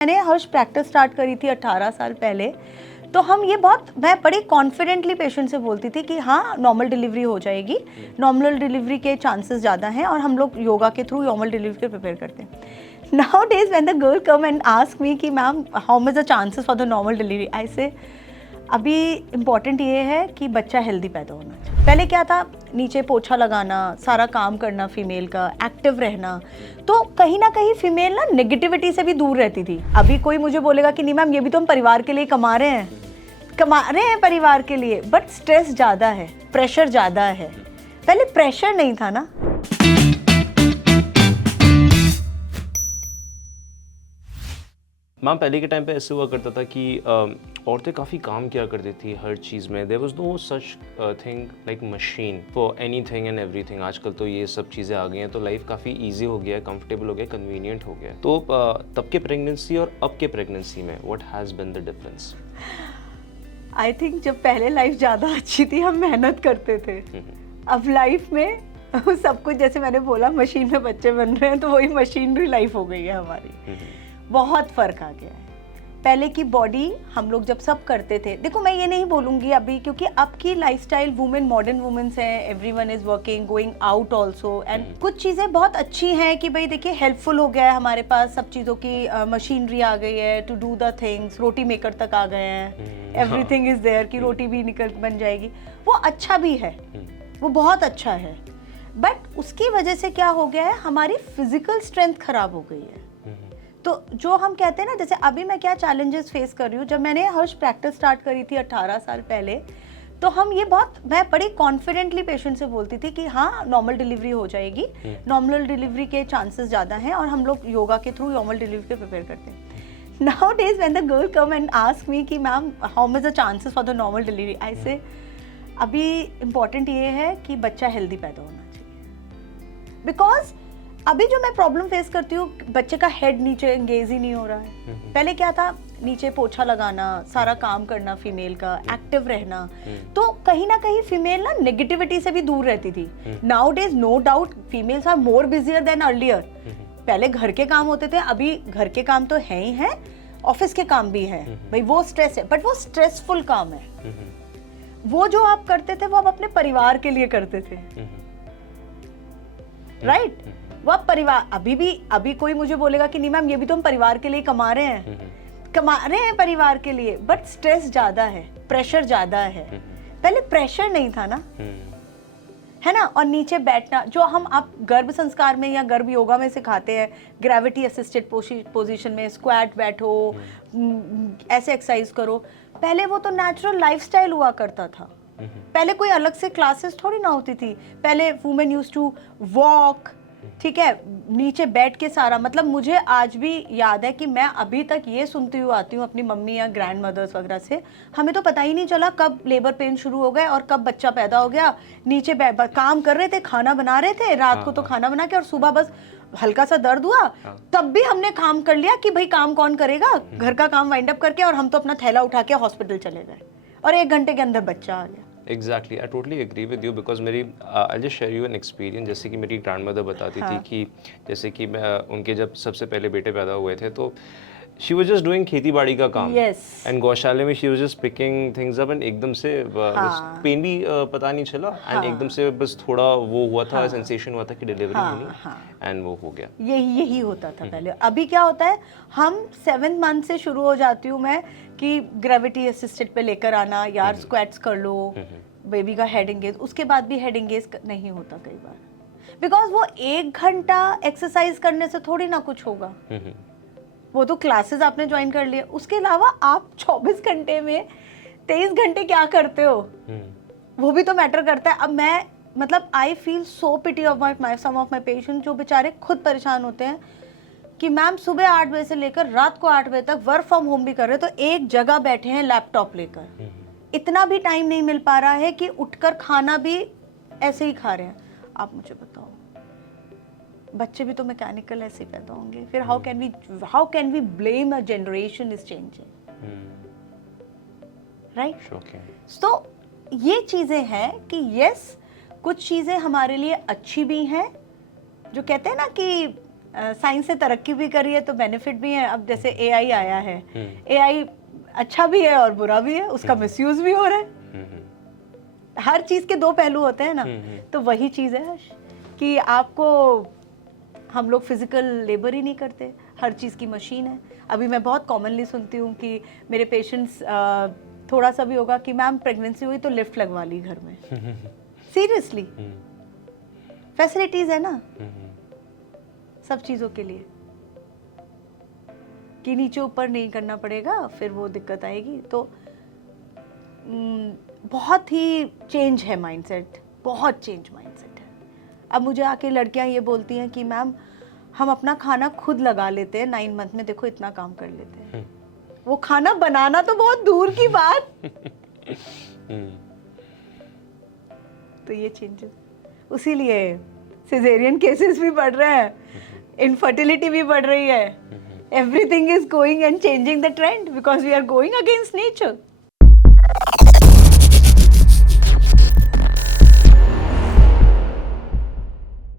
मैंने हर्ष practice start करी थी 18 साल पहले, तो मैं बड़ी कॉन्फिडेंटली पेशेंट से बोलती थी कि हाँ नॉर्मल डिलीवरी हो जाएगी, नॉर्मल डिलीवरी के चांसेस ज़्यादा हैं और हम लोग योगा के थ्रू नॉर्मल डिलीवरी के प्रिपेयर करते हैं। Nowadays when the girl come and ask me कि ma'am how much the chances for the normal delivery, I say अभी इम्पॉर्टेंट ये है कि बच्चा हेल्दी पैदा होना चाहिए। पहले क्या था, नीचे पोछा लगाना, सारा काम करना, फीमेल का एक्टिव रहना, तो कहीं ना कहीं फीमेल ना नेगेटिविटी से भी दूर रहती थी। अभी कोई मुझे बोलेगा कि नहीं मैम ये भी तो हम परिवार के लिए कमा रहे हैं परिवार के लिए, बट स्ट्रेस ज़्यादा है, प्रेशर ज़्यादा है। पहले प्रेशर नहीं था ना। मैम पहले के टाइम पे ऐसे हुआ करता था कि औरतें काफ़ी काम किया करती थी हर चीज़ में। There was no such thing like machine for anything and everything. आजकल तो ये सब चीज़ें आ गई हैं, तो लाइफ काफ़ी इजी हो गया है, कंफर्टेबल हो गया, कन्वीनियंट हो गया। तो तब के प्रेगनेंसी और अब के प्रेगनेंसी में what has been the difference? I think जब पहले लाइफ ज़्यादा अच्छी थी, हम मेहनत करते थे। अब लाइफ में सब कुछ, जैसे मैंने बोला, मशीन में बच्चे बन रहे हैं, तो वही मशीनरी लाइफ हो गई है हमारी। बहुत फ़र्क आ गया है। पहले की बॉडी हम लोग जब सब करते थे, देखो मैं ये नहीं बोलूँगी अभी, क्योंकि अब की लाइफस्टाइल वुमेन, मॉडर्न वुमेन्स हैं, everyone is working, going out also, and कुछ चीज़ें बहुत अच्छी हैं कि भाई देखिए हेल्पफुल हो गया है, हमारे पास सब चीज़ों की मशीनरी आ गई है टू डू द थिंग्स। रोटी मेकर तक आ गए हैं, एवरीथिंग इज़ देयर कि रोटी भी बन जाएगी। वो अच्छा भी है, वो बहुत अच्छा है, बट उसकी वजह से क्या हो गया है, हमारी फिजिकल स्ट्रेंथ खराब हो गई है। तो जो हम कहते हैं ना, जैसे अभी मैं क्या चैलेंजेस फेस कर रही हूँ, जब मैंने हर्ष प्रैक्टिस स्टार्ट करी थी 18 साल पहले, तो मैं बड़ी कॉन्फिडेंटली पेशेंट से बोलती थी कि हाँ नॉर्मल डिलीवरी हो जाएगी, नॉर्मल डिलीवरी के चांसेस ज़्यादा हैं और हम लोग योगा के थ्रू नॉर्मल डिलीवरी के प्रिपेयर करते हैं। Nowadays when the girl come and ask me कि ma'am how much the chances for the normal delivery, I say अभी इम्पॉर्टेंट ये है कि बच्चा हेल्दी पैदा होना चाहिए। बिकॉज अभी जो मैं प्रॉब्लम फेस करती हूँ, बच्चे का हेड नीचे एंगेज ही नहीं हो रहा है। पहले क्या था, नीचे पोछा लगाना, सारा काम करना, फीमेल का एक्टिव रहना, तो कहीं ना कहीं फीमेल ना नेगेटिविटी से भी दूर रहती थी। Nowadays no doubt females are more busier than earlier. पहले घर के काम होते थे, अभी घर के काम तो है ही है, ऑफिस के काम भी है भाई, वो स्ट्रेस है, बट वो स्ट्रेसफुल काम है। वो जो आप करते थे वो आप अपने परिवार के लिए करते थे, राइट? वो आप परिवार, अभी कोई मुझे बोलेगा कि नहीं मैम ये भी तो हम परिवार के लिए कमा रहे हैं परिवार के लिए, बट स्ट्रेस ज्यादा है, प्रेशर ज्यादा है। पहले प्रेशर नहीं था ना, है ना। और नीचे बैठना, जो आप गर्भ संस्कार में या गर्भ योगा में सिखाते हैं, ग्रेविटी असिस्टेड पोजीशन में स्क्वाट बैठो, ऐसे एक्सरसाइज करो, पहले वो तो नेचुरल लाइफस्टाइल हुआ करता था। पहले कोई अलग से क्लासेस थोड़ी ना होती थी। पहले वुमेन यूज्ड टू वॉक, ठीक है, नीचे बैठ के सारा, मतलब मुझे आज भी याद है कि मैं अभी तक ये सुनती हुई आती हूँ अपनी मम्मी या ग्रैंड मदर्स वगैरह से, हमें तो पता ही नहीं चला कब लेबर पेन शुरू हो गए और कब बच्चा पैदा हो गया। नीचे काम कर रहे थे, खाना बना रहे थे, रात को तो खाना बना के, और सुबह बस हल्का सा दर्द हुआ तब भी हमने काम कर लिया कि भाई काम कौन करेगा, घर का काम वाइंड अप करके, और हम तो अपना थैला उठा के हॉस्पिटल चले गए और 1 घंटे के अंदर बच्चा आ गया। Exactly, I totally agree with you, because मेरी I just share you an experience. जैसे कि मेरी ग्रैंड मदर बताती थी कि जैसे कि मैं उनके जब सबसे पहले बेटे पैदा हुए थे, तो शी वाज जस्ट डूइंग खेती बाड़ी का काम, एंड गौशाले में she was just picking things up, and एकदम से पेन भी पता नहीं चला, एंड एकदम से बस थोड़ा वो हुआ था, सेंसेशन हुआ था कि डिलीवरी होनी, एंड वो हो गया। यही होता था पहले। अभी क्या होता है, हम 7th मंथ से शुरू हो जाती हूँ मैं कि ग्रेविटी असिस्टेड पे लेकर आना, यार स्क्वाट्स कर लो, बेबी का हेड एंगेज, उसके बाद भी हेड एंगेज नहीं होता कई बार, बिकॉज वो 1 घंटा एक्सरसाइज करने से थोड़ी ना कुछ होगा। वो तो क्लासेस आपने ज्वाइन कर लिए, उसके अलावा आप 24 घंटे में 23 घंटे क्या करते हो, वो भी तो मैटर करता है। अब मैं, मतलब I feel so pity of some of my patient, जो बेचारे खुद परेशान होते हैं कि मैम सुबह 8 बजे से लेकर रात को 8 बजे तक वर्क फ्रॉम होम भी कर रहे हैं, तो एक जगह बैठे हैं लैपटॉप लेकर, इतना भी टाइम नहीं मिल पा रहा है कि उठकर खाना भी ऐसे ही खा रहे हैं। आप मुझे बताओ, बच्चे भी तो मैकेनिकल ऐसे ही पैदा होंगे, फिर how can we blame a generation is changing, right? तो ये चीजें हैं कि यस, कुछ चीजें हमारे लिए अच्छी भी हैं, जो कहते हैं ना कि साइंस से तरक्की भी करी है तो बेनिफिट भी है। अब जैसे एआई आया है, एआई अच्छा भी है और बुरा भी है, उसका मिसयूज भी हो रहा है। हर चीज के दो पहलू होते हैं ना। तो वही चीज है कि आपको, हम लोग फिजिकल लेबर ही नहीं करते, हर चीज की मशीन है। अभी मैं बहुत कॉमनली सुनती हूँ कि मेरे पेशेंट्स थोड़ा सा भी होगा कि मैम प्रेगनेंसी हुई तो लिफ्ट लगवा ली घर में। सीरियसली, फैसिलिटीज है ना सब चीज़ों के लिए, कि नीचे ऊपर नहीं करना पड़ेगा, फिर वो दिक्कत आएगी। तो बहुत ही चेंज है माइंडसेट, बहुत चेंज माइंडसेट है। अब मुझे आके लड़कियां ये बोलती हैं कि मैम हम अपना खाना खुद लगा लेते हैं 9 मंथ में, देखो इतना काम कर लेते हैं। वो खाना बनाना तो बहुत दूर की बात। तो ये चेंजेस, उसीलिए सिजेरियन केसेस भी बढ़ रहे हैं, इनफर्टिलिटी भी बढ़ रही है। Everything is going and changing the trend because we are going against nature.